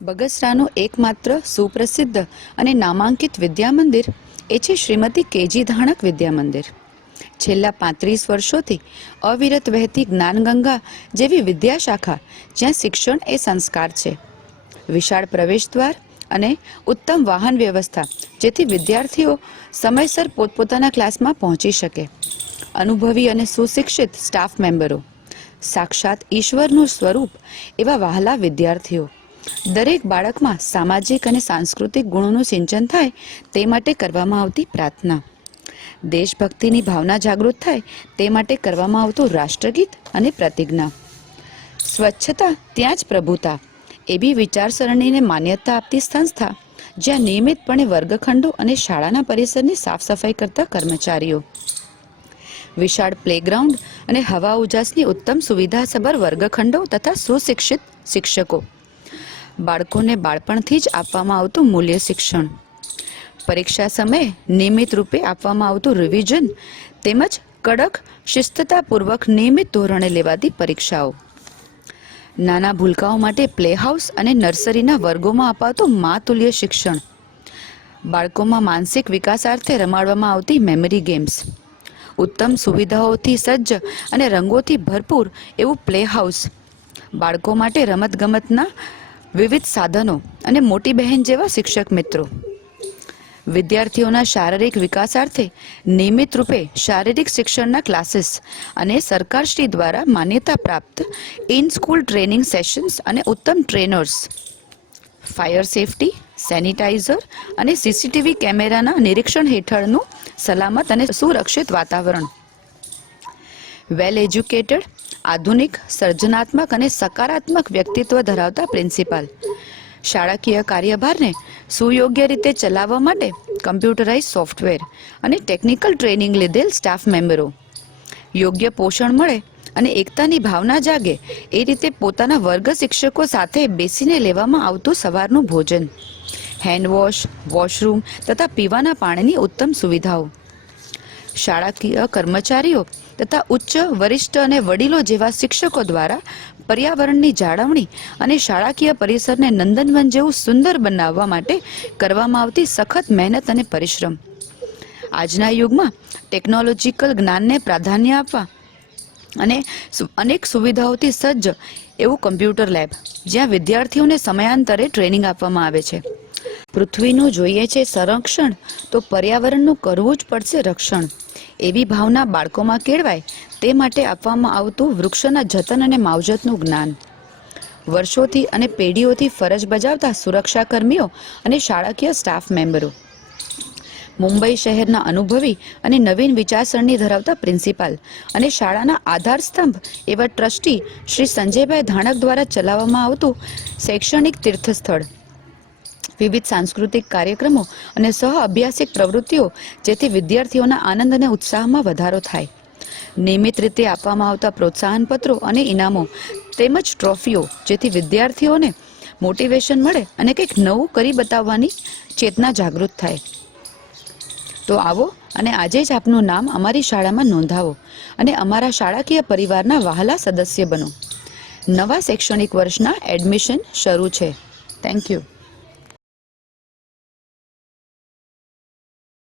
બગસરાનું એકમાત્ર સુપ્રસિદ્ધ અને નામાંકિત વિદ્યા મંદિર એ છે શ્રીમતી કેજી ધાણક વિદ્યા મંદિર. છેલ્લા 35 વર્ષોથી અવિરત વહેતી જ્ઞાનગંગા જેવી વિદ્યા શાખા જ્યાં શિક્ષણ એ સંસ્કાર છે. વિશાળ પ્રવેશદ્વાર અને ઉત્તમ વાહન વ્યવસ્થા જેથી વિદ્યાર્થીઓ સમયસર પોતપોતાના ક્લાસમાં પહોંચી શકે. અનુભવી અને સુશિક્ષિત સ્ટાફ મેમ્બરો, સાક્ષાત ઈશ્વરનું સ્વરૂપ એવા વહાલા વિદ્યાર્થીઓ. દરેક બાળકમાં સામાજિક અને સાંસ્કૃતિક ગુણોનું સિંચન થાય તે માટે કરવામાં આવતી પ્રાર્થના, દેશભક્તિની ભાવના જાગૃત થાય તે માટે કરવામાં આવતું રાષ્ટ્રગીત અને પ્રતિજ્ઞા, સ્વચ્છતા ત્યાં જ પ્રભુતા એવી વિચારસરણીને માન્યતા આપતી સંસ્થા જ્યાં નિયમિતપણે વર્ગખંડો અને શાળાના પરિસરની સાફ સફાઈ કરતા કર્મચારીઓ, વિશાળ પ્લેગ્રાઉન્ડ અને હવા ઉજાસની ઉત્તમ સુવિધાસભર વર્ગખંડો તથા સુશિક્ષિત શિક્ષકો, બાળકોને બાળપણથી જ આપવામાં આવતું મૂલ્ય શિક્ષણ, પરીક્ષા સમયે નિયમિત રૂપે આપવામાં આવતું રિવિઝન તેમજ કડક શિસ્તતાપૂર્વક નિયમિત ધોરણે લેવાતી પરીક્ષાઓ, નાના ભૂલકાઓ માટે પ્લે હાઉસ અને નર્સરીના વર્ગોમાં અપાતું માતુલ્ય શિક્ષણ, બાળકોમાં માનસિક વિકાસાર્થે રમાડવામાં આવતી મેમરી ગેમ્સ, ઉત્તમ સુવિધાઓથી સજ્જ અને રંગોથી ભરપૂર એવું પ્લે હાઉસ, બાળકો માટે રમતગમતના વિવિધ સાધનો અને મોટી બહેન જેવા શિક્ષક મિત્રો, વિદ્યાર્થીઓના શારીરિક વિકાસાર્થે નિયમિત રૂપે શારીરિક શિક્ષણના ક્લાસીસ અને સરકારશ્રી દ્વારા માન્યતા પ્રાપ્ત ઇન સ્કૂલ ટ્રેનિંગ સેશન્સ અને ઉત્તમ ટ્રેનર્સ, ફાયર સેફટી, સેનિટાઈઝર અને સીસીટીવી કેમેરાના નિરીક્ષણ હેઠળનું સલામત અને સુરક્ષિત વાતાવરણ, વેલ એજ્યુકેટેડ, આધુનિક, સર્જનાત્મક અને સકારાત્મક વ્યક્તિત્વ ધરાવતા પ્રિન્સિપાલ, શાળાકીય કાર્યભારને સુયોગ્ય રીતે ચલાવવા માટે કમ્પ્યુટરાઇઝ સોફ્ટવેર અને ટેકનિકલ ટ્રેનિંગ લીધેલ સ્ટાફ મેમ્બરો, યોગ્ય પોષણ મળે અને એકતાની ભાવના જાગે એ રીતે પોતાના વર્ગ શિક્ષકો સાથે બેસીને લેવામાં આવતું સવારનું ભોજન, હેન્ડવોશ, વોશરૂમ તથા પીવાના પાણીની ઉત્તમ સુવિધાઓ, શાળાકીય કર્મચારીઓ તથા ઉચ્ચ, વરિષ્ઠ અને વડીલો જેવા શિક્ષકો દ્વારા પર્યાવરણની જાળવણી અને શાળાકીય પરિસરને નંદનવન જેવું સુંદર બનાવવા માટે કરવામાં આવતી સખત મહેનત અને પરિશ્રમ, આજના યુગમાં ટેકનોલોજીકલ જ્ઞાનને પ્રાધાન્ય આપવા અને અનેક સુવિધાઓથી સજ્જ એવું કમ્પ્યુટર લેબ જ્યાં વિદ્યાર્થીઓને સમયાંતરે ટ્રેનિંગ આપવામાં આવે છે. પૃથ્વીનું જોઈએ છે સંરક્ષણ તો પર્યાવરણનું કરવું જ પડશે રક્ષણ એવી ભાવના બાળકોમાં કેળવાય તે માટે આપવામાં આવતું વૃક્ષોના જતન અને માવજતનું જ્ઞાન, વર્ષોથી અને પેઢીઓથી ફરજ બજાવતા સુરક્ષાકર્મીઓ અને શાળાકીય સ્ટાફ મેમ્બરો, મુંબઈ શહેરના અનુભવી અને નવીન વિચારસરણી ધરાવતા પ્રિન્સિપાલ અને શાળાના આધારસ્તંભ એવા ટ્રસ્ટી શ્રી સંજયભાઈ ધાણક દ્વારા ચલાવવામાં આવતું શૈક્ષણિક તીર્થસ્થળ, વિવિધ સાંસ્કૃતિક કાર્યક્રમો અને સહ અભ્યાસિક પ્રવૃત્તિઓ જેથી વિદ્યાર્થીઓના આનંદ અને ઉત્સાહમાં વધારો થાય, નિયમિત રીતે આપવામાં આવતા પ્રોત્સાહનપત્રો અને ઇનામો તેમજ ટ્રોફીઓ જેથી વિદ્યાર્થીઓને મોટિવેશન મળે અને કંઈક નવું કરી બતાવવાની ચેતના જાગૃત થાય. તો આવો અને આજે જ આપનું નામ અમારી શાળામાં નોંધાવો અને અમારા શાળાકીય પરિવારના વહાલા સદસ્ય બનો. નવા શૈક્ષણિક વર્ષના એડમિશન શરૂ છે. Thank you.